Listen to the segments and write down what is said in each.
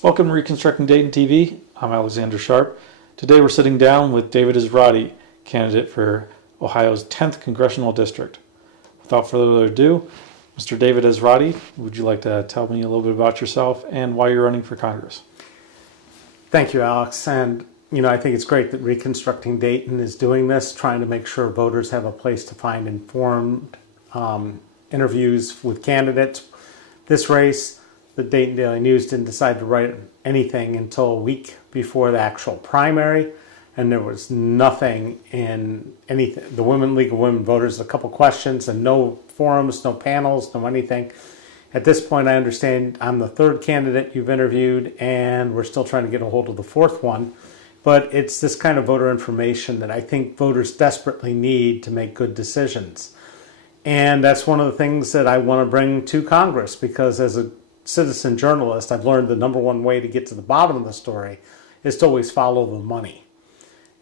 Welcome to Reconstructing Dayton TV. I'm Alexander Sharp. Today we're sitting down with David Esrati, candidate for Ohio's 10th Congressional District. Without further ado, Mr. David Esrati, would you like to tell me a little bit about yourself and why you're running for Congress? Thank you, Alex. And, I think it's great that Reconstructing Dayton is doing this, trying to make sure voters have a place to find informed interviews with candidates. This race, the Dayton Daily News didn't decide to write anything until a week before the actual primary, and there was nothing in anything. The League of Women Voters, a couple questions, and no forums, no panels, no anything. At this point, I understand I'm the third candidate you've interviewed, and we're still trying to get a hold of the fourth one. But it's this kind of voter information that I think voters desperately need to make good decisions. And that's one of the things that I want to bring to Congress, because as a citizen journalist, I've learned the number one way to get to the bottom of the story is to always follow the money.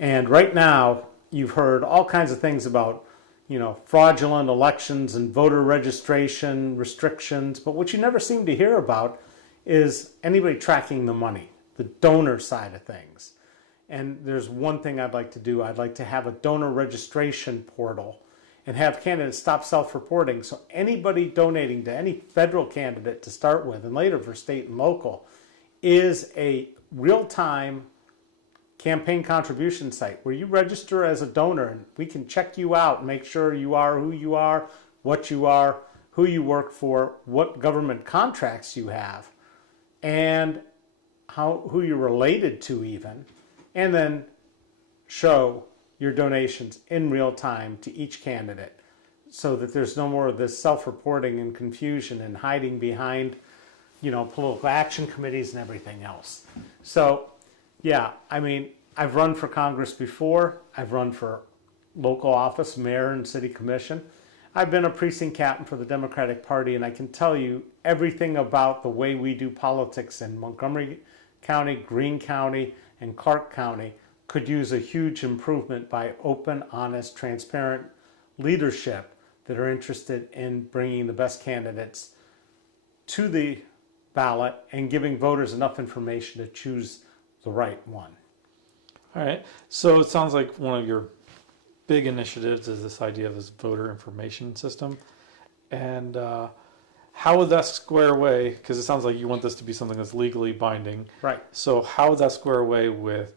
And right now, you've heard all kinds of things about, fraudulent elections and voter registration restrictions, but what you never seem to hear about is anybody tracking the money, the donor side of things. And there's one thing I'd like to do. I'd like to have a donor registration portal and have candidates stop self-reporting, so anybody donating to any federal candidate to start with, and later for state and local, is a real-time campaign contribution site where you register as a donor and we can check you out and make sure you are, who you are, who you work for, what government contracts you have, and who you're related to even, and then show your donations in real time to each candidate so that there's no more of this self-reporting and confusion and hiding behind, political action committees and everything else. So, yeah, I've run for Congress before. I've run for local office, mayor and city commission. I've been a precinct captain for the Democratic Party, and I can tell you everything about the way we do politics in Montgomery County, Greene County, and Clark County could use a huge improvement by open, honest, transparent leadership that are interested in bringing the best candidates to the ballot and giving voters enough information to choose the right one. All right. So it sounds like one of your big initiatives is this idea of this voter information system. And how would that square away? Because it sounds like you want this to be something that's legally binding. Right. So how would that square away with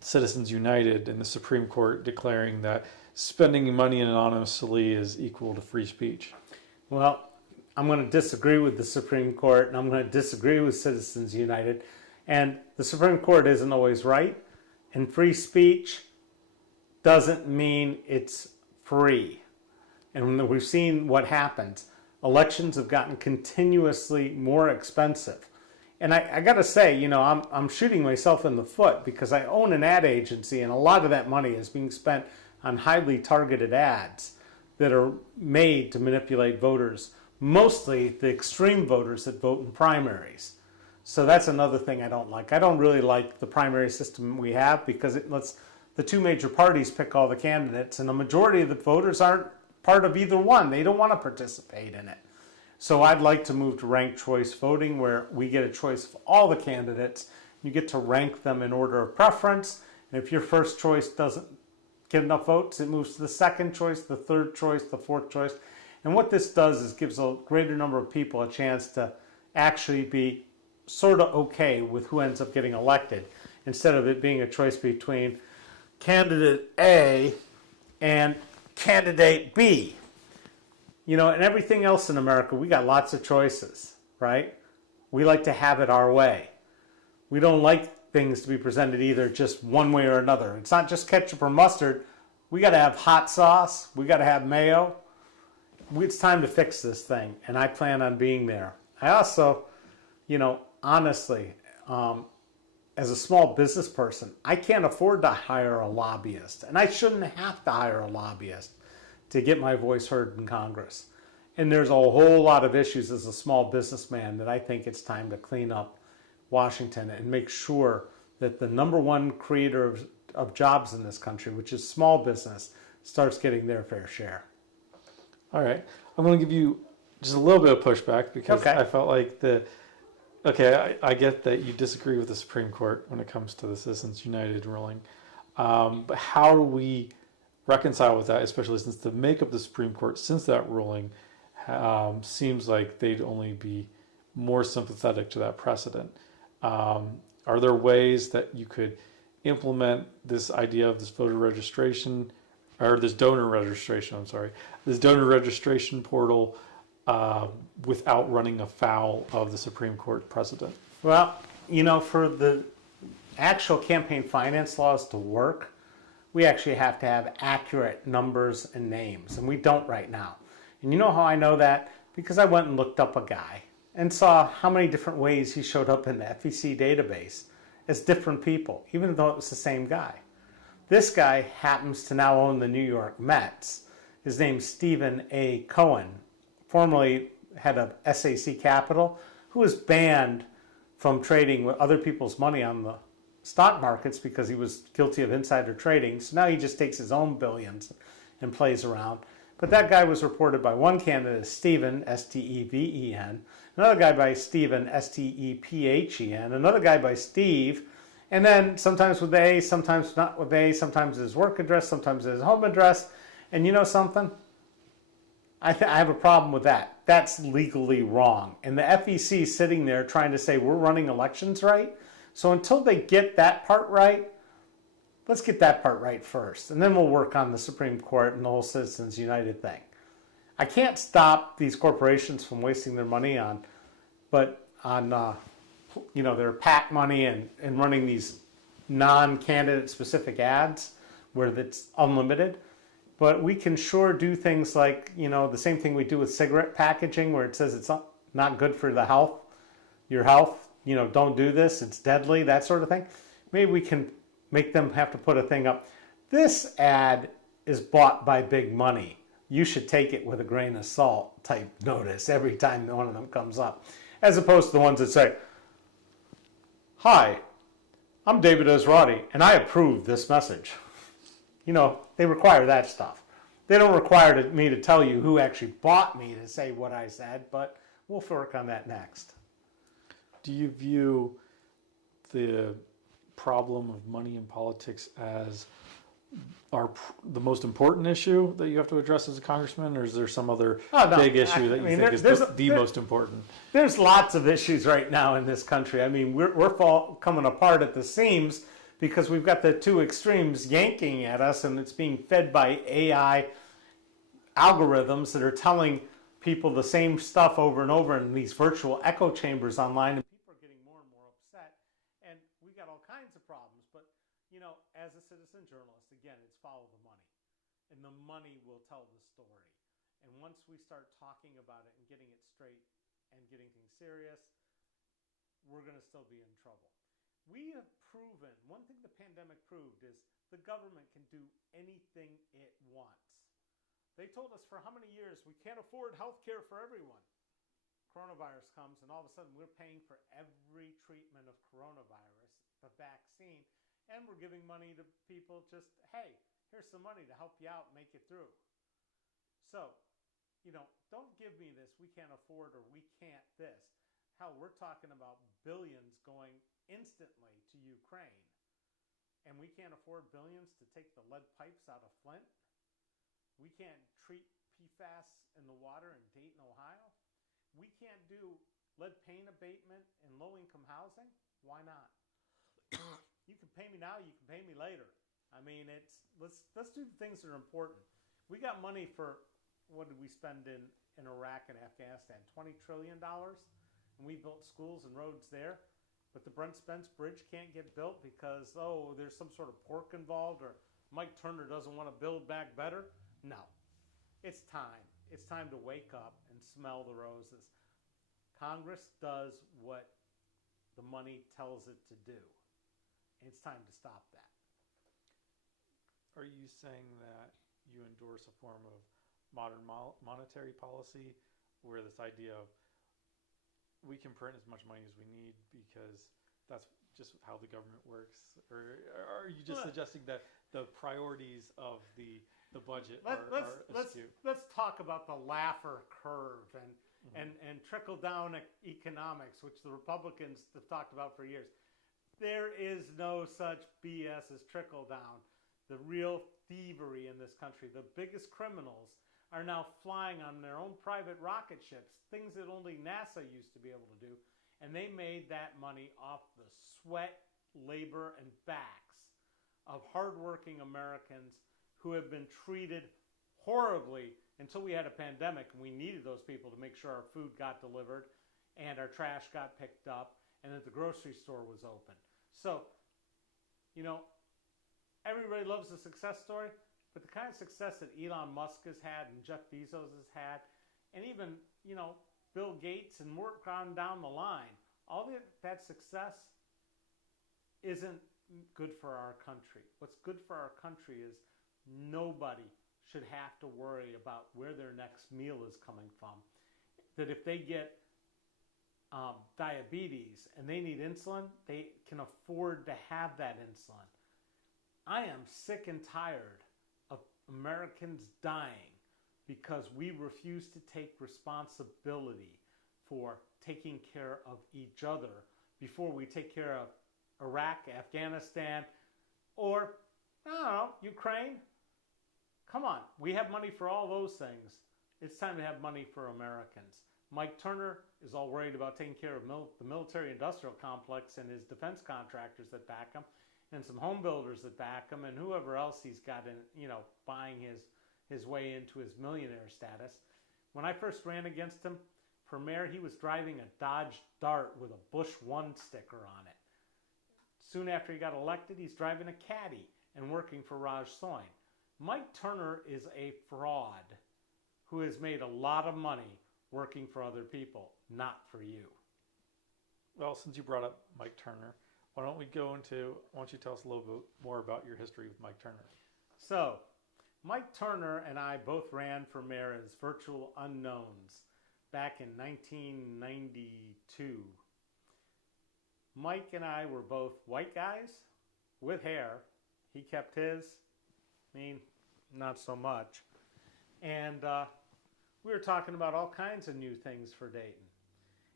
Citizens United and the Supreme Court declaring that spending money anonymously is equal to free speech? Well, I'm going to disagree with the Supreme Court, and I'm going to disagree with Citizens United. And the Supreme Court isn't always right, and free speech doesn't mean it's free. And we've seen what happens. Elections have gotten continuously more expensive. And I got to say, I'm shooting myself in the foot because I own an ad agency, and a lot of that money is being spent on highly targeted ads that are made to manipulate voters, mostly the extreme voters that vote in primaries. So that's another thing I don't like. I don't really like the primary system we have because it lets the two major parties pick all the candidates, and the majority of the voters aren't part of either one. They don't want to participate in it. So I'd like to move to ranked choice voting, where we get a choice of all the candidates. You get to rank them in order of preference. And if your first choice doesn't get enough votes, it moves to the second choice, the third choice, the fourth choice. And what this does is gives a greater number of people a chance to actually be sort of okay with who ends up getting elected, instead of it being a choice between candidate A and candidate B. And everything else in America, we got lots of choices, right? We like to have it our way. We don't like things to be presented either just one way or another. It's not just ketchup or mustard. We got to have hot sauce. We got to have mayo. It's time to fix this thing, and I plan on being there. I also, honestly, as a small business person, I can't afford to hire a lobbyist, and I shouldn't have to hire a lobbyist to get my voice heard in Congress. And there's a whole lot of issues as a small businessman that I think it's time to clean up Washington and make sure that the number one creator of jobs in this country, which is small business, starts getting their fair share. All right. I'm going to give you just a little bit of pushback because I felt like okay, I get that you disagree with the Supreme Court when it comes to the Citizens United ruling, but how do we reconcile with that, especially since the makeup of the Supreme Court since that ruling seems like they'd only be more sympathetic to that precedent? Are there ways that you could implement this idea of this voter registration or this donor registration? I'm sorry, this donor registration portal without running afoul of the Supreme Court precedent? Well, for the actual campaign finance laws to work, we actually have to have accurate numbers and names, and we don't right now. And you know how I know that? Because I went and looked up a guy and saw how many different ways he showed up in the FEC database as different people, even though it was the same guy. This guy happens to now own the New York Mets. His name's Stephen A. Cohen, formerly head of SAC Capital, who was banned from trading with other people's money on the stock markets because he was guilty of insider trading. So now he just takes his own billions and plays around. But that guy was reported by one candidate as Stephen, S-T-E-V-E-N, another guy by Stephen, S-T-E-P-H-E-N, another guy by Steve, and then sometimes with A, sometimes not with A, sometimes his work address, sometimes his home address. And you know something? I have a problem with that. That's legally wrong. And the FEC is sitting there trying to say we're running elections right. So until they get that part right, let's get that part right first. And then we'll work on the Supreme Court and the whole Citizens United thing. I can't stop these corporations from wasting their money on their PAC money and running these non-candidate specific ads where it's unlimited. But we can sure do things like, the same thing we do with cigarette packaging where it says it's not good for your health, don't do this, it's deadly, that sort of thing. Maybe we can make them have to put a thing up. This ad is bought by big money. You should take it with a grain of salt type notice every time one of them comes up. As opposed to the ones that say, "Hi, I'm David Esrati, and I approve this message." They require that stuff. They don't require me to tell you who actually bought me to say what I said, but we'll work on that next. Do you view the problem of money in politics as the most important issue that you have to address as a congressman, or is there some other big issue that you think is the most important? There's lots of issues right now in this country. I mean, we're coming apart at the seams because we've got the two extremes yanking at us, and it's being fed by AI algorithms that are telling people the same stuff over and over in these virtual echo chambers online, and people are getting more and more upset. And we got all kinds of problems. But, as a citizen journalist, again, it's follow the money. And the money will tell the story. And once we start talking about it and getting it straight and getting things serious, we're going to still be in trouble. We have proven, one thing the pandemic proved is the government can do anything it wants. They told us for how many years we can't afford health care for everyone. Coronavirus comes and all of a sudden we're paying for every treatment of coronavirus, the vaccine, and we're giving money to people just, hey, here's some money to help you out and make it through. So, don't give me this, we can't afford or we can't this. Hell, we're talking about billions going instantly to Ukraine. And we can't afford billions to take the lead pipes out of Flint. We can't treat PFAS in the water in Dayton, Ohio. We can't do lead paint abatement in low-income housing. Why not? You can pay me now, you can pay me later. I mean, let's do the things that are important. We got money for, what did we spend in Iraq and Afghanistan? $20 trillion? And we built schools and roads there. But the Brent Spence Bridge can't get built because, there's some sort of pork involved, or Mike Turner doesn't want to build back better. No. It's time. It's time to wake up and smell the roses. Congress does what the money tells it to do. And it's time to stop that. Are you saying that you endorse a form of modern monetary policy where this idea of we can print as much money as we need because that's just how the government works? Or are you just suggesting that the priorities of the budget are astute? Let's talk about the Laffer curve and and trickle-down economics, which the Republicans have talked about for years. There is no such BS as trickle-down. The real thievery in this country, the biggest criminals, are now flying on their own private rocket ships, things that only NASA used to be able to do, and they made that money off the sweat, labor, and backs of hardworking Americans who have been treated horribly until we had a pandemic and we needed those people to make sure our food got delivered and our trash got picked up and that the grocery store was open. So, everybody loves a success story, but the kind of success that Elon Musk has had and Jeff Bezos has had, and even, Bill Gates and work on down the line, all that success isn't good for our country. What's good for our country is nobody should have to worry about where their next meal is coming from. That if they get diabetes and they need insulin, they can afford to have that insulin. I am sick and tired of Americans dying because we refuse to take responsibility for taking care of each other before we take care of Iraq, Afghanistan, or, I don't know, Ukraine. Come on, we have money for all those things. It's time to have money for Americans. Mike Turner is all worried about taking care of the military-industrial complex and his defense contractors that back him, and some home builders that back him, and whoever else he's got in, buying his way into his millionaire status. When I first ran against him for mayor, he was driving a Dodge Dart with a Bush 1 sticker on it. Soon after he got elected, he's driving a Caddy and working for Raj Soin. Mike Turner is a fraud who has made a lot of money working for other people, not for you. Well, since you brought up Mike Turner, why don't you tell us a little bit more about your history with Mike Turner? So, Mike Turner and I both ran for mayor as virtual unknowns back in 1992. Mike and I were both white guys with hair. He kept his, me, not so much. And we were talking about all kinds of new things for Dayton.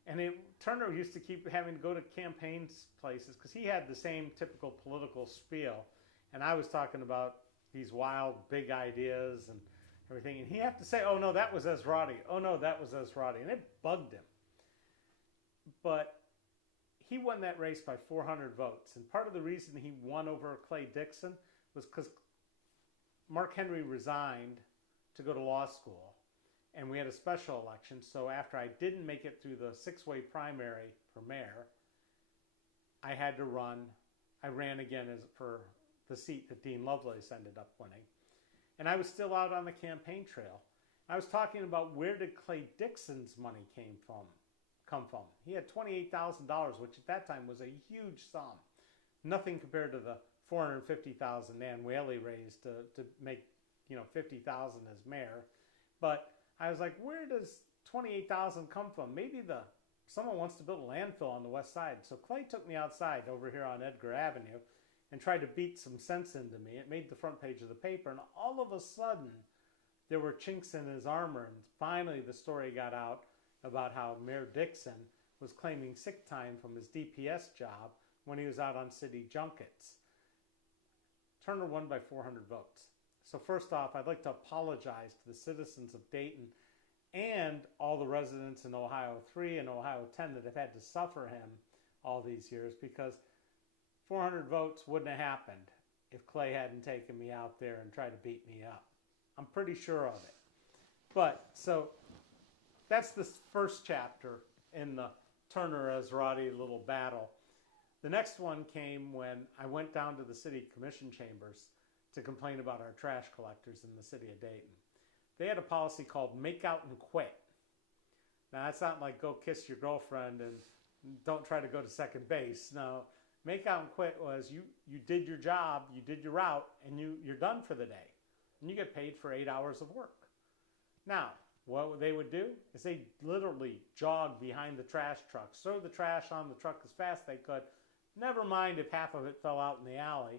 And Turner used to keep having to go to campaign places because he had the same typical political spiel. And I was talking about these wild, big ideas and everything. And he'd have to say, oh, no, that was Esrati. Oh, no, that was Esrati. And it bugged him. But he won that race by 400 votes. And part of the reason he won over Clay Dixon was because Mark Henry resigned to go to law school. And we had a special election. So after I didn't make it through the 6-way primary for mayor, I had to run. I ran again for the seat that Dean Lovelace ended up winning. And I was still out on the campaign trail. I was talking about where did Clay Dixon's money come from. He had $28,000, which at that time was a huge sum. Nothing compared to the $450,000 Nan Whaley raised to make $50,000 as mayor. But I was like, where does $28,000 come from? Maybe someone wants to build a landfill on the west side. So Clay took me outside over here on Edgar Avenue and tried to beat some sense into me. It made the front page of the paper, and all of a sudden there were chinks in his armor, and finally the story got out about how Mayor Dixon was claiming sick time from his DPS job when he was out on city junkets. Turner won by 400 votes. So first off, I'd like to apologize to the citizens of Dayton and all the residents in Ohio 3 and Ohio 10 that have had to suffer him all these years, because 400 votes wouldn't have happened if Clay hadn't taken me out there and tried to beat me up. I'm pretty sure of it. But, so, that's the first chapter in the Turner-Esrati little battle. The next one came when I went down to the city commission chambers to complain about our trash collectors in the city of Dayton. They had a policy called make out and quit. Now, that's not like go kiss your girlfriend and don't try to go to second base. No, make out and quit was you did your job, you did your route, and you're done for the day. And you get paid for 8 hours of work. Now, what they would do is they literally jog behind the trash trucks, throw the trash on the truck as fast as they could, never mind if half of it fell out in the alley,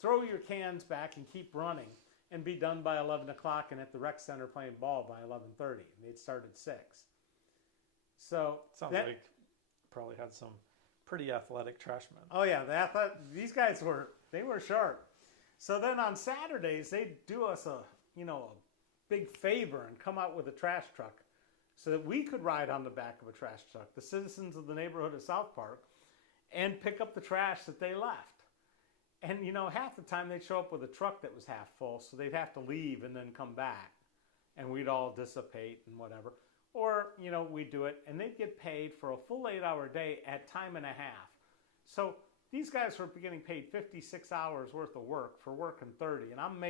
throw your cans back and keep running, and be done by 11 o'clock and at the rec center playing ball by 11:30. They'd start at 6. So Sounds like probably had some pretty athletic trash men. Oh yeah, these guys were sharp. So then on Saturdays they'd do us a big favor and come out with a trash truck so that we could ride on the back of a trash truck, the citizens of the neighborhood of South Park, and pick up the trash that they left. And half the time they'd show up with a truck that was half full, so they'd have to leave and then come back, and we'd all dissipate and whatever. Or, we'd do it, and they'd get paid for a full 8-hour day at time and a half. So these guys were getting paid 56 hours worth of work for working 30. And I'm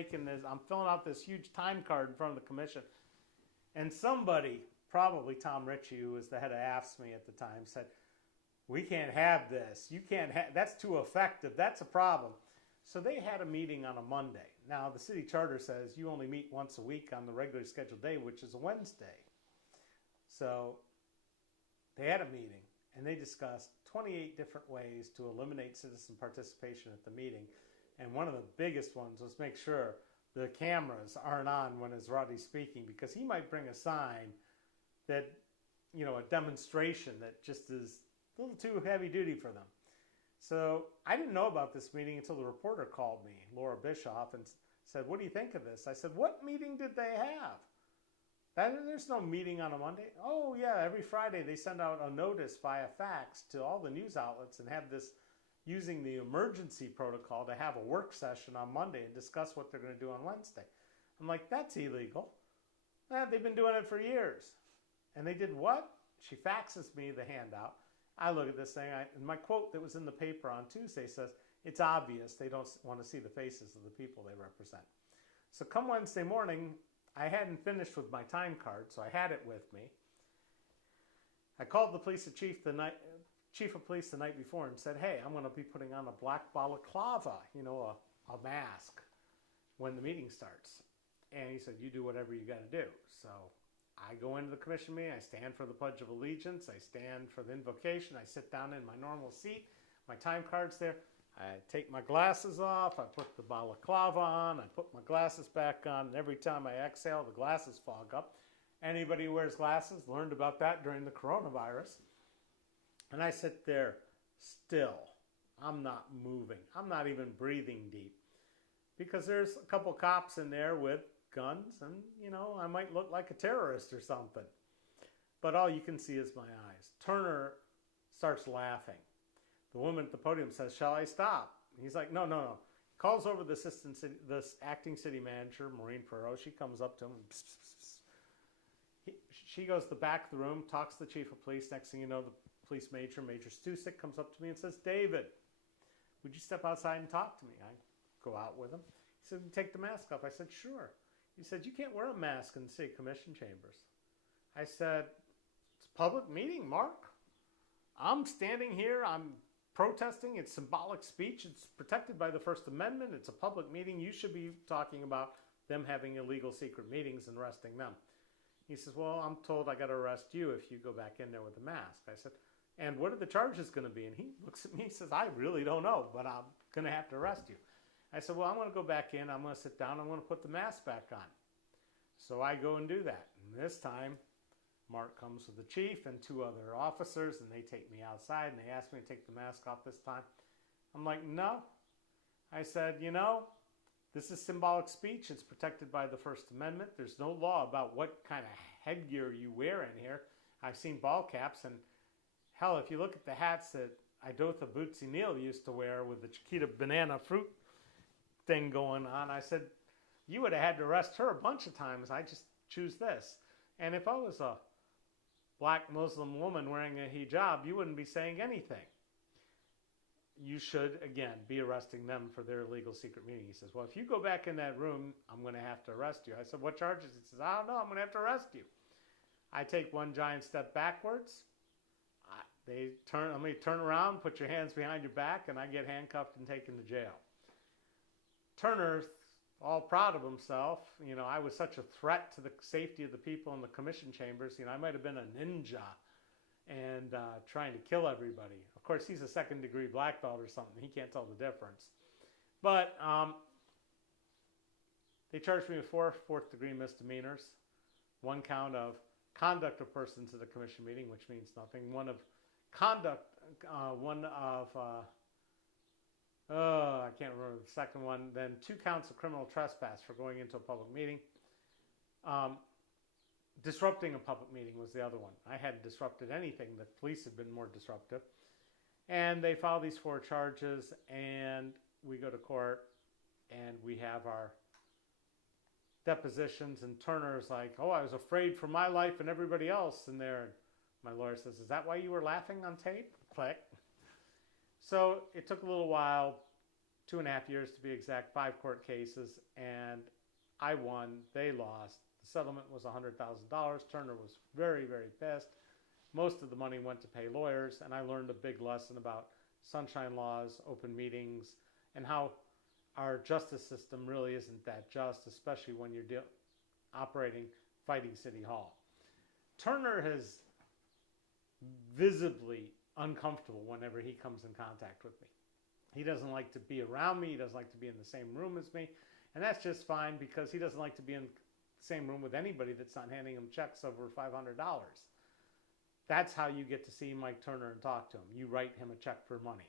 filling out this huge time card in front of the commission. And somebody, probably Tom Ritchie, who was the head of AFSCME at the time, said, "We can't have this. That's too effective. That's a problem." So they had a meeting on a Monday. Now, the city charter says you only meet once a week on the regularly scheduled day, which is a Wednesday. So they had a meeting, and they discussed 28 different ways to eliminate citizen participation at the meeting. And one of the biggest ones was make sure the cameras aren't on when Esrati's speaking, because he might bring a sign that, a demonstration that just is a little too heavy duty for them. So I didn't know about this meeting until the reporter called me, Laura Bischoff, and said, "What do you think of this?" I said, "What meeting did they have? There's no meeting on a Monday." "Oh, yeah, every Friday they send out a notice via fax to all the news outlets and have this, using the emergency protocol, to have a work session on Monday and discuss what they're going to do on Wednesday." I'm like, "That's illegal." They've been doing it for years. And they did what? She faxes me the handout. I look at this thing, and my quote that was in the paper on Tuesday says, "It's obvious they don't want to see the faces of the people they represent." So come Wednesday morning, I hadn't finished with my time card, so I had it with me. I called the chief of police the night before and said, "Hey, I'm going to be putting on a black balaclava, a mask, when the meeting starts." And he said, "You do whatever you got to do." So I go into the commission meeting, I stand for the Pledge of Allegiance, I stand for the invocation, I sit down in my normal seat, my time card's there, I take my glasses off, I put the balaclava on, I put my glasses back on, and every time I exhale, the glasses fog up. Anybody who wears glasses learned about that during the coronavirus. And I sit there still. I'm not moving. I'm not even breathing deep. Because there's a couple cops in there with guns, and, I might look like a terrorist or something. But all you can see is my eyes. Turner starts laughing. The woman at the podium says, "Shall I stop?" And he's like, No. Calls over the acting city manager, Maureen Perot. She comes up to him. And pss, pss, pss. She goes to the back of the room, talks to the chief of police. Next thing you know, the police major, Major Stusik, comes up to me and says, "David, would you step outside and talk to me?" I go out with him. He said, "Take the mask off." I said, "Sure." He said, "You can't wear a mask in the city commission chambers." I said, "It's a public meeting, Mark. I'm standing here. I'm protesting. It's symbolic speech. It's protected by the First Amendment. It's a public meeting. You should be talking about them having illegal secret meetings and arresting them." He says, "Well, I'm told I got to arrest you if you go back in there with a mask." I said, "And what are the charges going to be?" And he looks at me and says, "I really don't know, but I'm going to have to arrest you." I said, "Well, I'm going to go back in. I'm going to sit down. I'm going to put the mask back on." So I go and do that. And this time, Mark comes with the chief and 2 other officers, and they take me outside, and they ask me to take the mask off this time. I'm like, "No." I said, "This is symbolic speech. It's protected by the First Amendment. There's no law about what kind of headgear you wear in here. I've seen ball caps, and hell, if you look at the hats that Idotha Bootsy Neal used to wear with the Chiquita banana fruit thing going on," I said, "you would have had to arrest her a bunch of times. I just choose this. And if I was a black Muslim woman wearing a hijab, you wouldn't be saying anything. You should, again, be arresting them for their illegal secret meeting." He says, "Well, if you go back in that room, I'm going to have to arrest you." I said, "What charges?" He says, "I don't know. I'm going to have to arrest you." I take one giant step backwards. They turn around, put your hands behind your back, and I get handcuffed and taken to jail. Turner, all proud of himself, I was such a threat to the safety of the people in the commission chambers. I might have been a ninja and trying to kill everybody. Of course, he's a second-degree black belt or something. He can't tell the difference. But they charged me with 4 fourth-degree misdemeanors, 1 count of conduct a person to the commission meeting, which means nothing. One of conduct, I can't remember the second one. Then 2 counts of criminal trespass for going into a public meeting. Disrupting a public meeting was the other one. I hadn't disrupted anything. The police had been more disruptive. And they filed these 4 charges, and we go to court, and we have our depositions, and Turner's like, oh, I was afraid for my life and everybody else in there. And my lawyer says, is that why you were laughing on tape? Click. So it took a little while, 2.5 years to be exact, 5 court cases, and I won, they lost. The settlement was $100,000. Turner was very, very pissed. Most of the money went to pay lawyers, and I learned a big lesson about sunshine laws, open meetings, and how our justice system really isn't that just, especially when you're fighting City Hall. Turner is visibly uncomfortable whenever he comes in contact with me. He doesn't like to be around me. He doesn't like to be in the same room as me. And that's just fine because he doesn't like to be in the same room with anybody that's not handing him checks over $500. That's how you get to see Mike Turner and talk to him. You write him a check for money.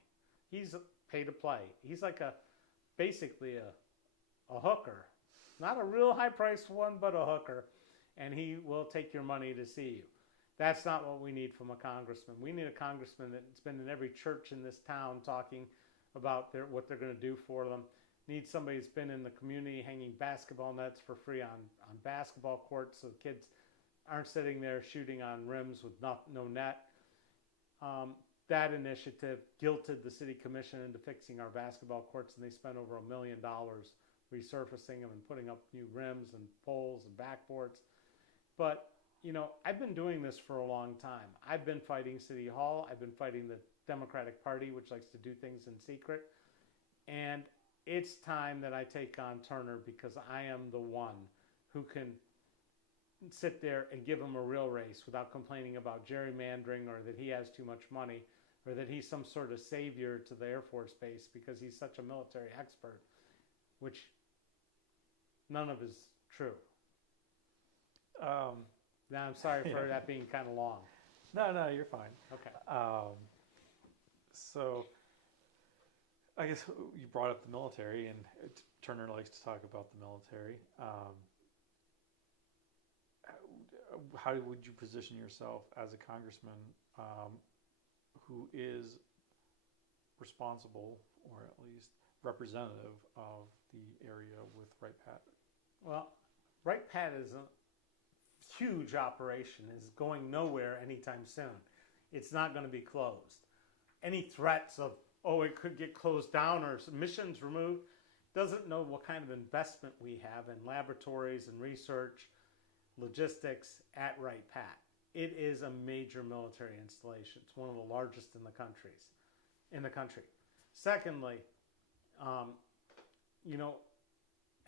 He's pay to play. He's like basically a hooker. Not a real high-priced one, but a hooker. And he will take your money to see you. That's not what we need from a congressman. We need a congressman that's been in every church in this town talking about what they're going to do for them. Need somebody who's been in the community hanging basketball nets for free on basketball courts so kids aren't sitting there shooting on rims with no net. That initiative guilted the city commission into fixing our basketball courts, and they spent over $1 million resurfacing them and putting up new rims and poles and backboards. But, I've been doing this for a long time. I've been fighting City Hall. I've been fighting the Democratic Party, which likes to do things in secret. And it's time that I take on Turner because I am the one who can sit there and give him a real race without complaining about gerrymandering or that he has too much money or that he's some sort of savior to the Air Force Base because he's such a military expert, which none of is true. Now, I'm sorry for that being kind of long. No, you're fine. Okay. So I guess you brought up the military, and Turner likes to talk about the military. How would you position yourself as a congressman who is responsible, or at least representative of the area with Wright Pat? Well, Wright Pat is a huge operation, is going nowhere anytime soon. It's not going to be closed. Any threats of, it could get closed down or missions removed, doesn't know what kind of investment we have in laboratories and research, logistics at Wright Pat. It is a major military installation. It's one of the largest in the country. Secondly, I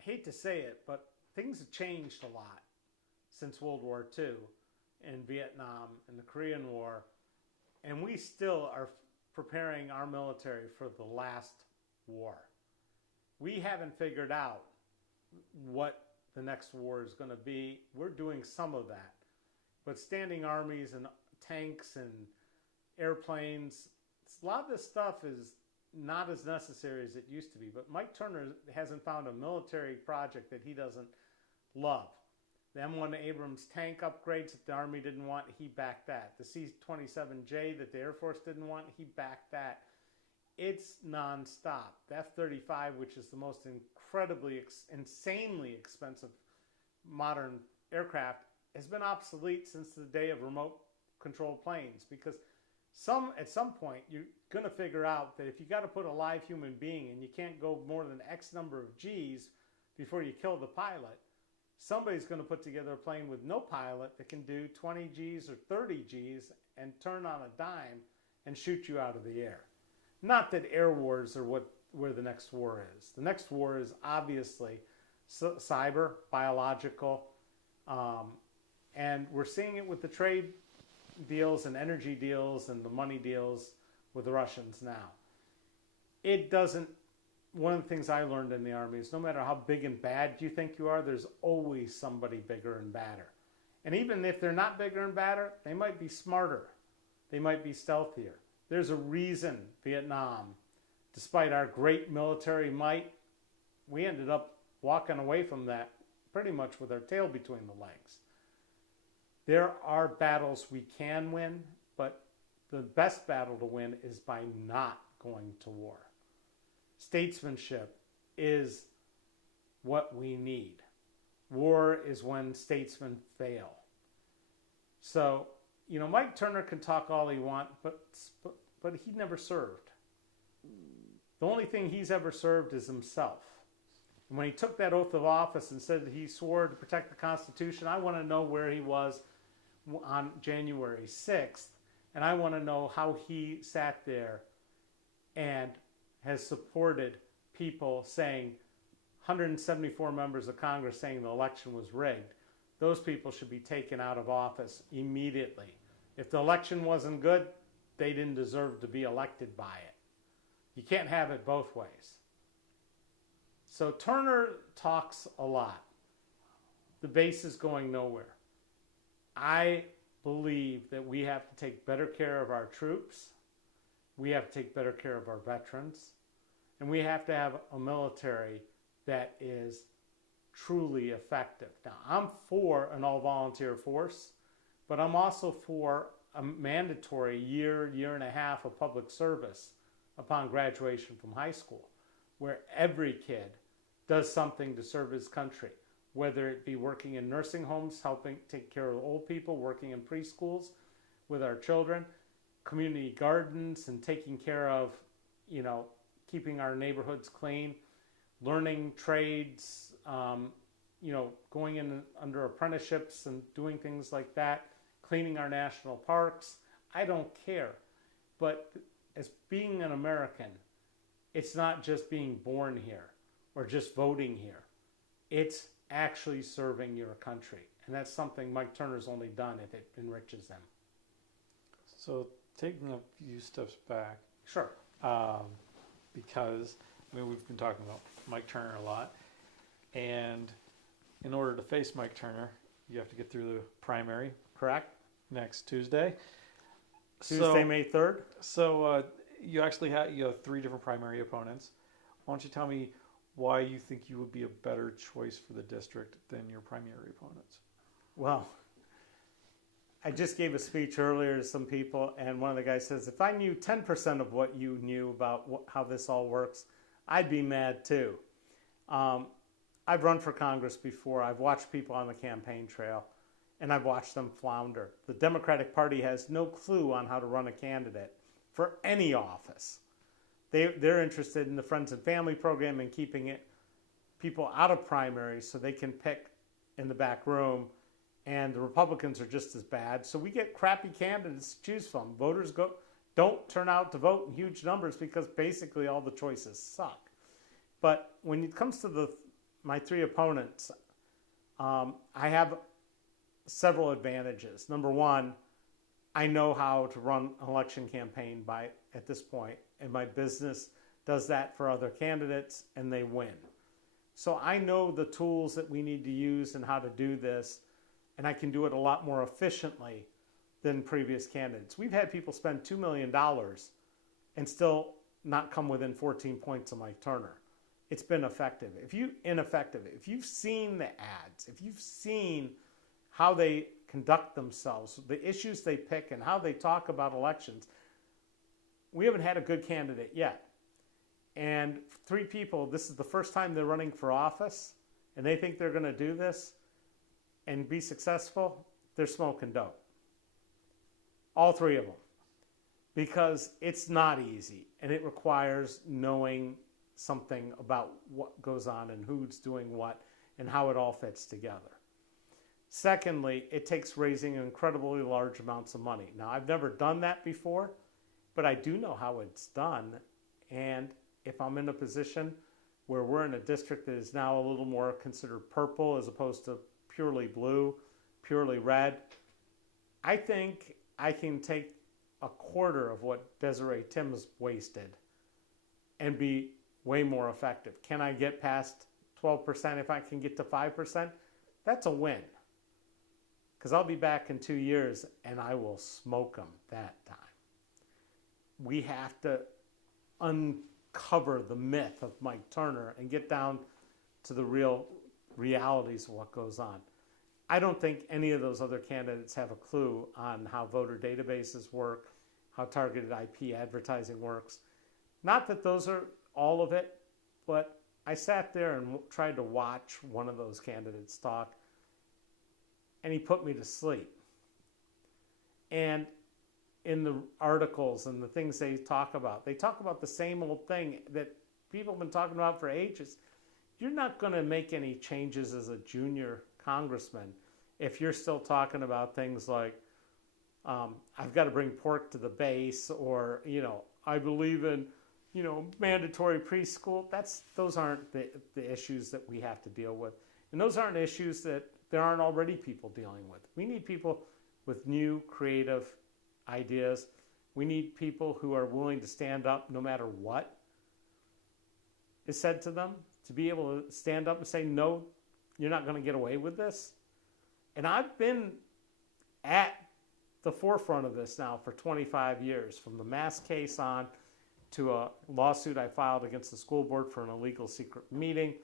hate to say it, but things have changed a lot since World War II in Vietnam and the Korean War, and we still are preparing our military for the last war. We haven't figured out what the next war is going to be. We're doing some of that. But standing armies and tanks and airplanes, a lot of this stuff is not as necessary as it used to be. But Mike Turner hasn't found a military project that he doesn't love. The M1 Abrams tank upgrades that the Army didn't want, he backed that. The C-27J that the Air Force didn't want, he backed that. It's nonstop. The F-35, which is the most insanely expensive modern aircraft, has been obsolete since the day of remote control planes because at some point you're going to figure out that if you got to put a live human being and you can't go more than X number of G's before you kill the pilot, somebody's going to put together a plane with no pilot that can do 20 G's or 30 G's and turn on a dime and shoot you out of the air. Not that air wars are where the next war is. The next war is obviously cyber, biological, and we're seeing it with the trade deals and energy deals and the money deals with the Russians now. One of the things I learned in the Army is no matter how big and bad you think you are, there's always somebody bigger and badder. And even if they're not bigger and badder, they might be smarter. They might be stealthier. There's a reason Vietnam, despite our great military might, we ended up walking away from that pretty much with our tail between the legs. There are battles we can win, but the best battle to win is by not going to war. Statesmanship is what we need. War is when statesmen fail. So, Mike Turner can talk all he wants, but he never served. The only thing he's ever served is himself. And when he took that oath of office and said that he swore to protect the Constitution, I want to know where he was on January 6th, and I want to know how he sat there and has supported people saying, 174 members of Congress saying the election was rigged. Those people should be taken out of office immediately. If the election wasn't good, they didn't deserve to be elected by it. You can't have it both ways. So Turner talks a lot. The base is going nowhere. I believe that we have to take better care of our troops. We have to take better care of our veterans. And we have to have a military that is truly effective. Now, I'm for an all-volunteer force, but I'm also for a mandatory year and a half of public service upon graduation from high school, where every kid does something to serve his country, whether it be working in nursing homes, helping take care of old people, working in preschools with our children, community gardens, and taking care of, keeping our neighborhoods clean, learning trades, going in under apprenticeships and doing things like that, cleaning our national parks. I don't care. But as being an American, it's not just being born here or just voting here. It's actually serving your country. And that's something Mike Turner's only done if it enriches him. So taking a few steps back, Sure. because we've been talking about Mike Turner a lot, and in order to face Mike Turner, you have to get through the primary. Correct. Next Tuesday. Tuesday, May 3rd. So you actually have 3 different primary opponents. Why don't you tell me why you think you would be a better choice for the district than your primary opponents? Well, I just gave a speech earlier to some people, and one of the guys says, if I knew 10% of what you knew about how this all works, I'd be mad too. I've run for Congress before. I've watched people on the campaign trail, and I've watched them flounder. The Democratic Party has no clue on how to run a candidate for any office. They're interested in the Friends and Family program and keeping people out of primaries so they can pick in the back room, and the Republicans are just as bad. So we get crappy candidates to choose from. Voters don't turn out to vote in huge numbers because basically all the choices suck. But when it comes to my 3 opponents, I have several advantages. Number one, I know how to run an election campaign at this point, and my business does that for other candidates, and they win. So I know the tools that we need to use and how to do this, and I can do it a lot more efficiently than previous candidates. We've had people spend $2 million and still not come within 14 points of Mike Turner. It's been effective. If you've seen the ads, if you've seen how they conduct themselves, the issues they pick, and how they talk about elections, we haven't had a good candidate yet. And 3 people, this is the first time they're running for office, and they think they're going to do this and be successful, they're smoking dope. All 3 of them. Because it's not easy, and it requires knowing something about what goes on and who's doing what and how it all fits together. Secondly, it takes raising incredibly large amounts of money. Now, I've never done that before, but I do know how it's done. And if I'm in a position where we're in a district that is now a little more considered purple as opposed to purely blue, purely red, I think I can take a quarter of what Desiree Timms wasted and be way more effective. Can I get past 12%? If I can get to 5%, that's a win. because I'll be back in 2 years and I will smoke them that time. We have to uncover the myth of Mike Turner and get down to the real realities of what goes on. I don't think any of those other candidates have a clue on how voter databases work, how targeted IP advertising works. Not that those are all of it, but I sat there and tried to watch one of those candidates talk, and he put me to sleep. And in the articles and the things they talk about the same old thing that people have been talking about for ages. You're not going to make any changes as a junior congressman if you're still talking about things like, I've got to bring pork to the base, or, I believe in, mandatory preschool. Those aren't the issues that we have to deal with. And those aren't issues that there aren't already people dealing with. We need people with new, creative ideas. We need people who are willing to stand up no matter what is said to them, to be able to stand up and say, no, you're not going to get away with this. And I've been at the forefront of this now for 25 years, from the mass case on to a lawsuit I filed against the school board for an illegal secret meeting,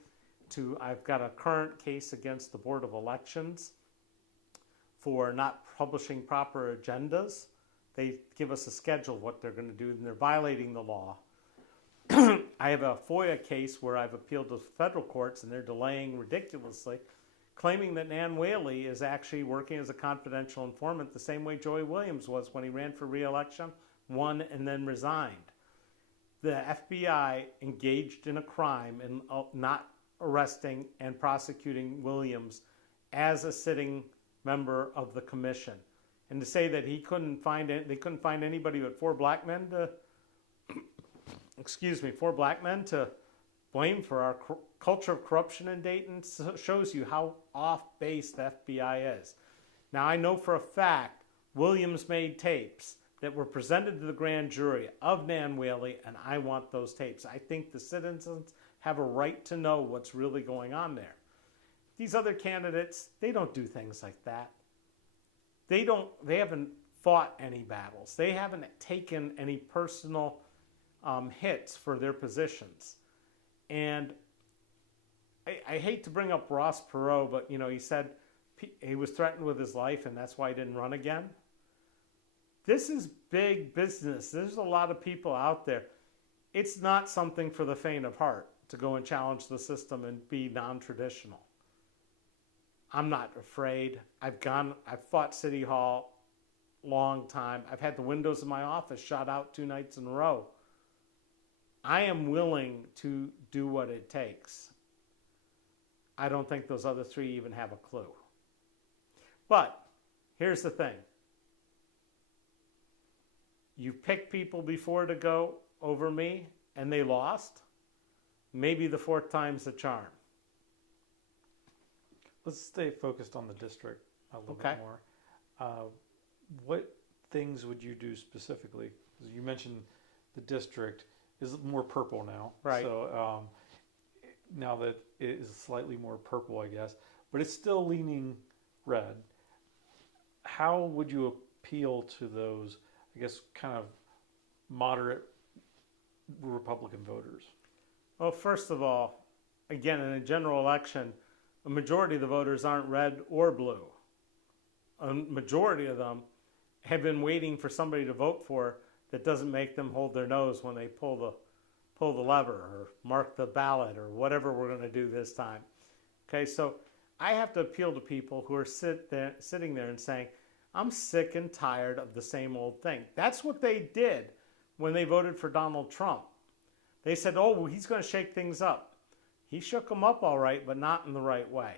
to I've got a current case against the Board of Elections for not publishing proper agendas. They give us a schedule of what they're going to do, and they're violating the law. I have a FOIA case where I've appealed to federal courts, and they're delaying ridiculously, claiming that Nan Whaley is actually working as a confidential informant the same way Joey Williams was when he ran for re-election, won, and then resigned. The FBI engaged in a crime in not arresting and prosecuting Williams as a sitting member of the commission. And to say that they couldn't find anybody but four black men to blame for our culture of corruption in Dayton shows you how off base the FBI is. Now, I know for a fact Williams made tapes that were presented to the grand jury of Nan Whaley, and I want those tapes. I think the citizens have a right to know what's really going on there. These other candidates, they don't do things like that. They haven't fought any battles. They haven't taken any personal hits for their positions. And I hate to bring up Ross Perot, but he said he was threatened with his life and that's why he didn't run again. This is big business. There's a lot of people out there. It's not something for the faint of heart to go and challenge the system and be non-traditional. I'm not afraid. I've fought City Hall long time. I've had the windows of my office shot out 2 nights in a row. I am willing to do what it takes. I don't think those other 3 even have a clue. But here's the thing. You picked people before to go over me and they lost. Maybe the 4th time's the charm. Let's stay focused on the district a little bit more. What things would you do specifically? You mentioned the district is more purple now. Right. So now that it is slightly more purple, I guess, but it's still leaning red. How would you appeal to those, I guess, kind of moderate Republican voters? Well, first of all, again, in a general election, a majority of the voters aren't red or blue. A majority of them have been waiting for somebody to vote for that doesn't make them hold their nose when they pull the lever or mark the ballot or whatever we're going to do this time. Okay, so I have to appeal to people who are sitting there and saying, I'm sick and tired of the same old thing. That's what they did when they voted for Donald Trump. They said, oh, well, he's going to shake things up. He shook them up all right, but not in the right way.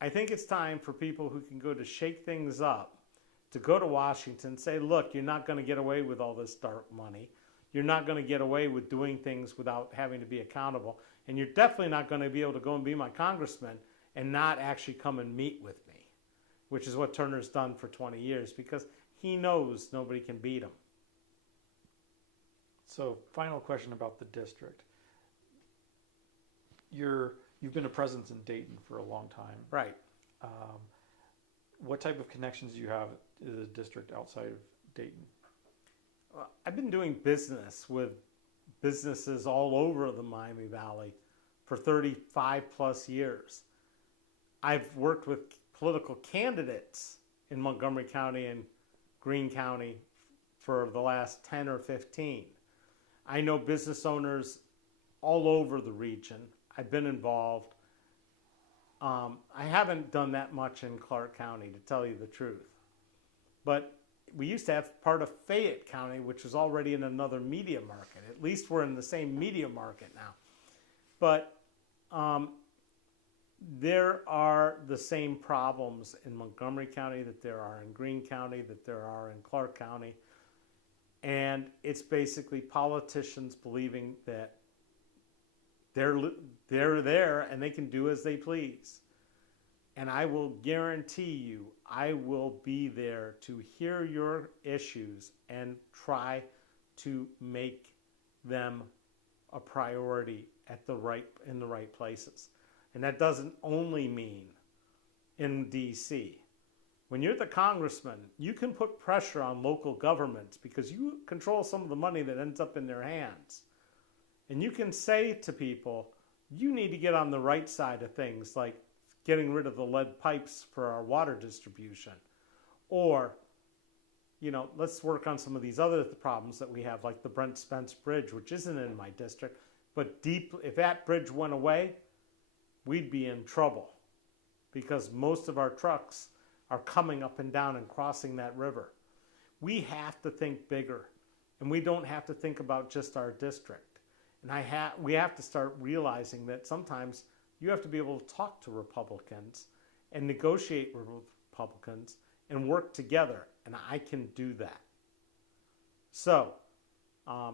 I think it's time for people who can go to shake things up to go to Washington and say, look, you're not going to get away with all this dark money. You're not going to get away with doing things without having to be accountable. And you're definitely not going to be able to go and be my congressman and not actually come and meet with me, which is what Turner's done for 20 years because he knows nobody can beat him. So, final question about the district. You've been a presence in Dayton for a long time. Right. what type of connections do you have to the district outside of Dayton? Well, I've been doing business with businesses all over the Miami Valley for 35 plus years. I've worked with political candidates in Montgomery County and Greene County for the last 10 or 15. I know business owners all over the region. I've been involved. I haven't done that much in Clark County, to tell you the truth. But we used to have part of Fayette County, which was already in another media market. At least we're in the same media market now. But there are the same problems in Montgomery County that there are in Greene County, that there are in Clark County. And it's basically politicians believing that they're there and they can do as they please. And I will guarantee you, I will be there to hear your issues and try to make them a priority in the right places. And that doesn't only mean in D.C. When you're the congressman, you can put pressure on local governments because you control some of the money that ends up in their hands. And you can say to people, you need to get on the right side of things, like getting rid of the lead pipes for our water distribution. Or, let's work on some of these other problems that we have, like the Brent Spence Bridge, which isn't in my district. But if that bridge went away, we'd be in trouble because most of our trucks are coming up and down and crossing that river. We have to think bigger, and we don't have to think about just our district. And we have to start realizing that sometimes you have to be able to talk to Republicans and negotiate with Republicans and work together, and I can do that. So, I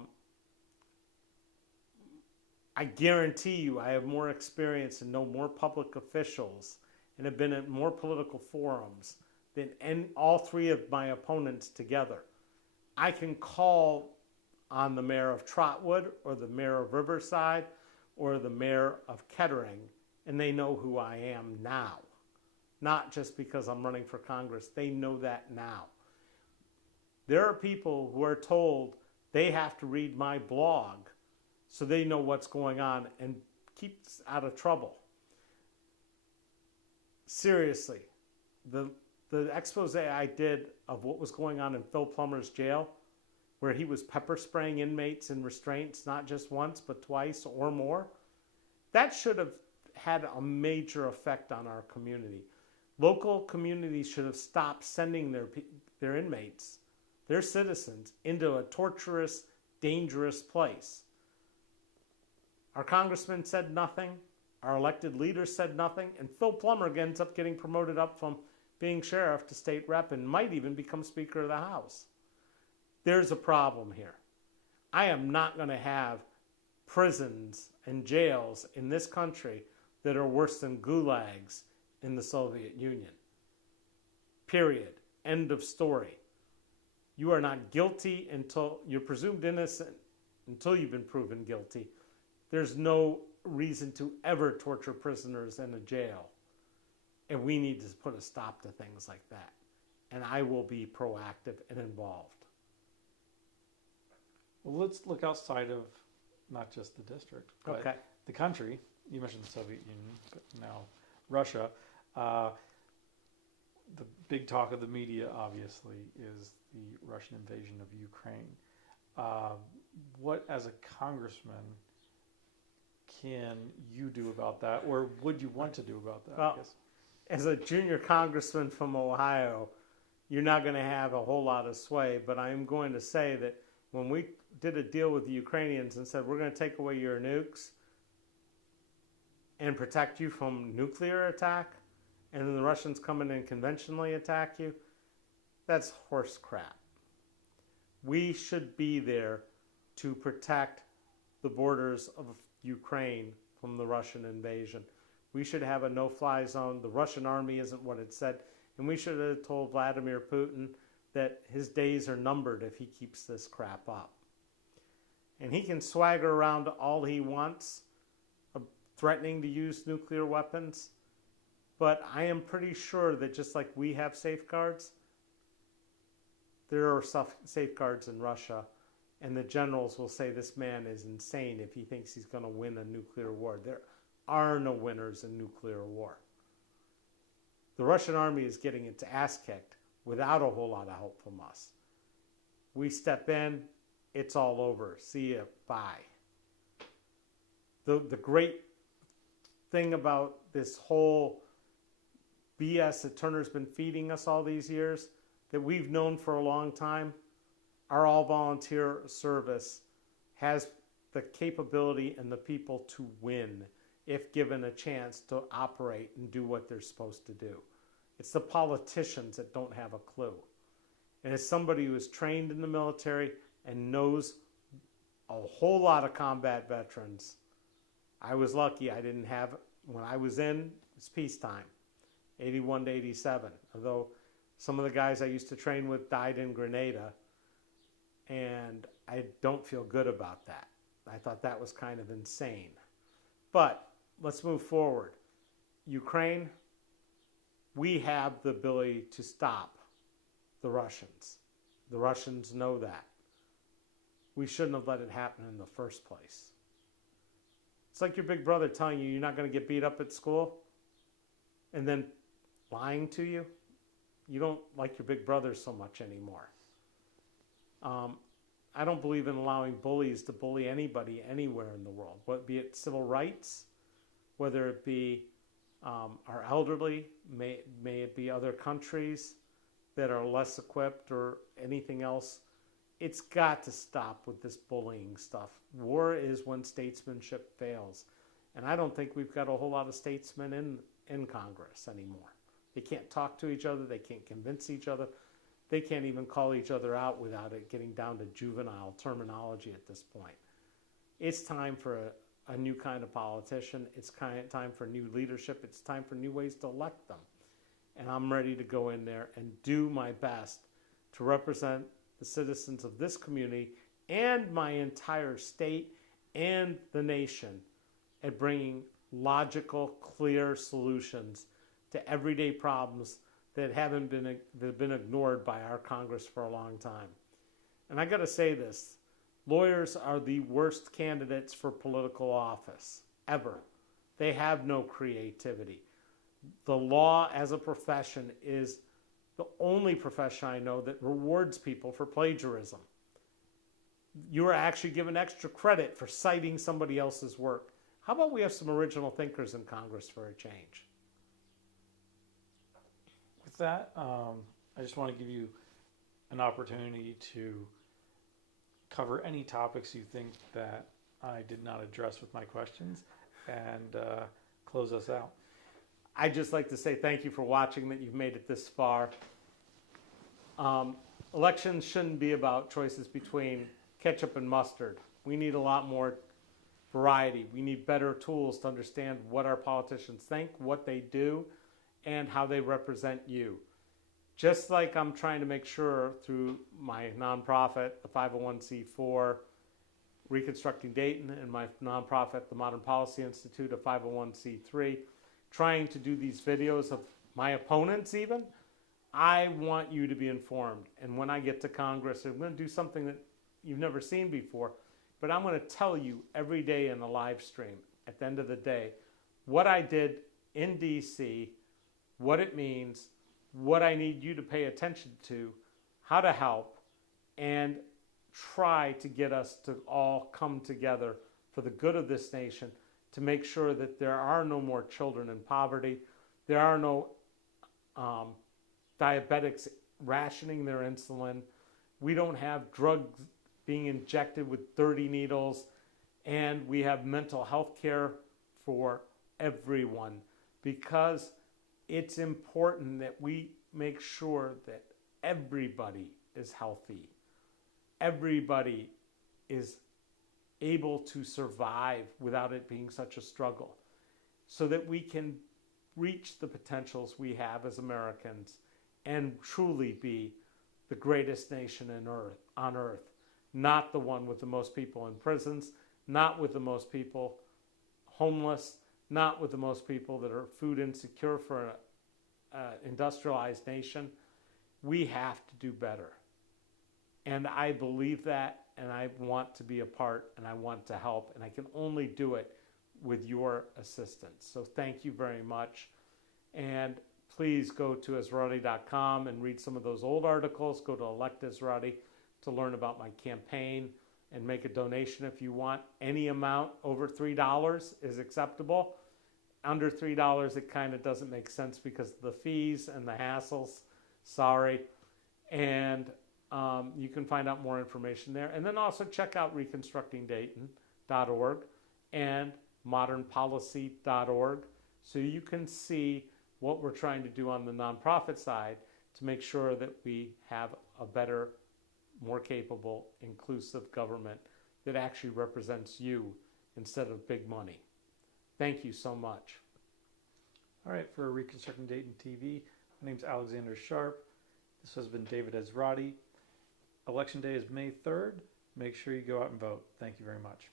guarantee you I have more experience and know more public officials and have been at more political forums than all three of my opponents together. I can call on the mayor of Trotwood or the mayor of Riverside or the mayor of Kettering, and they know who I am now. Not just because I'm running for Congress. They know that now. There are people who are told they have to read my blog so they know what's going on and keep out of trouble. Seriously, the expose I did of what was going on in Phil Plummer's jail, where he was pepper spraying inmates in restraints, not just once, but twice or more, that should have had a major effect on our community. Local communities should have stopped sending their inmates, their citizens, into a torturous, dangerous place. Our congressman said nothing. Our elected leaders said nothing. And Phil Plummer ends up getting promoted up from being sheriff to state rep and might even become Speaker of the House. There's a problem here. I am not going to have prisons and jails in this country that are worse than gulags in the Soviet Union. Period. End of story. You are not guilty until you're presumed innocent, until you've been proven guilty. There's no reason to ever torture prisoners in a jail. And we need to put a stop to things like that. And I will be proactive and involved. Well, let's look outside of not just the district, but the country. You mentioned the Soviet Union, but now Russia. The big talk of the media, obviously, is the Russian invasion of Ukraine. What, as a congressman, can you do about that, or would you want to do about that? Well, as a junior congressman from Ohio, you're not going to have a whole lot of sway, but I'm going to say that when we did a deal with the Ukrainians and said, we're going to take away your nukes and protect you from nuclear attack, and then the Russians come in and conventionally attack you, that's horse crap. We should be there to protect the borders of Ukraine from the Russian invasion. We should have a no-fly zone. The Russian army isn't what it said. And we should have told Vladimir Putin that his days are numbered if he keeps this crap up. And he can swagger around all he wants, threatening to use nuclear weapons. But I am pretty sure that just like we have safeguards, there are safeguards in Russia, and the generals will say this man is insane if he thinks he's going to win a nuclear war. There are no winners in nuclear war. The Russian army is getting its ass kicked without a whole lot of help from us. We step in, it's all over. See ya, bye. The great thing about this whole BS that Turner's been feeding us all these years, that we've known for a long time, our all-volunteer service has the capability and the people to win if given a chance to operate and do what they're supposed to do. It's the politicians that don't have a clue. And as somebody who is trained in the military and knows a whole lot of combat veterans, I was lucky I didn't have, when I was in, it was peacetime, 81 to 87. Although some of the guys I used to train with died in Grenada, and I don't feel good about that. I thought that was kind of insane. But let's move forward. Ukraine, we have the ability to stop the Russians. The Russians know that. We shouldn't have let it happen in the first place. It's like your big brother telling you you're not going to get beat up at school and then lying to you. You don't like your big brother so much anymore. I don't believe in allowing bullies to bully anybody anywhere in the world, whether it be civil rights, whether it be our elderly, may it be other countries that are less equipped or anything else. It's got to stop with this bullying stuff. War is when statesmanship fails. And I don't think we've got a whole lot of statesmen in Congress anymore. They can't talk to each other. They can't convince each other. They can't even call each other out without it getting down to juvenile terminology at this point. It's time for a new kind of politician. It's time for new leadership. It's time for new ways to elect them. And I'm ready to go in there and do my best to represent the citizens of this community and my entire state and the nation at bringing logical, clear solutions to everyday problems that have been ignored by our Congress for a long time. And I got to say this, lawyers are the worst candidates for political office ever. They have no creativity. The law as a profession is the only profession I know that rewards people for plagiarism. You are actually given extra credit for citing somebody else's work. How about we have some original thinkers in Congress for a change? With that, I just want to give you an opportunity to cover any topics you think that I did not address with my questions and close us out. I'd just like to say thank you for watching, that you've made it this far. Elections shouldn't be about choices between ketchup and mustard. We need a lot more variety. We need better tools to understand what our politicians think, what they do, and how they represent you. Just like I'm trying to make sure through my nonprofit, the 501c4, Reconstructing Dayton, and my nonprofit, the Modern Policy Institute, a 501c3, trying to do these videos of my opponents even, I want you to be informed. And when I get to Congress, I'm going to do something that you've never seen before, but I'm going to tell you every day in a live stream, at the end of the day, what I did in DC, what it means, what I need you to pay attention to, how to help, and try to get us to all come together for the good of this nation, to make sure that there are no more children in poverty, there are no diabetics rationing their insulin, we don't have drugs being injected with 30 needles, and we have mental health care for everyone, because it's important that we make sure that everybody is healthy. Everybody is able to survive without it being such a struggle, so that we can reach the potentials we have as Americans and truly be the greatest nation on earth, not the one with the most people in prisons, not with the most people homeless, not with the most people that are food insecure for an industrialized nation. We have to do better. And I believe that, and I want to be a part, and I want to help, and I can only do it with your assistance. So thank you very much. And please go to Esrati.com and read some of those old articles. Go to Elect Esrati to learn about my campaign and make a donation if you want. Any amount over $3 is acceptable. Under $3, it kind of doesn't make sense because of the fees and the hassles. Sorry. And you can find out more information there. And then also check out reconstructingdayton.org and modernpolicy.org so you can see what we're trying to do on the nonprofit side to make sure that we have a better, more capable, inclusive government that actually represents you instead of big money. Thank you so much. All right, for Reconstructing Dayton TV, my name's Alexander Sharp. This has been David Esrati. Election day is May 3rd. Make sure you go out and vote. Thank you very much.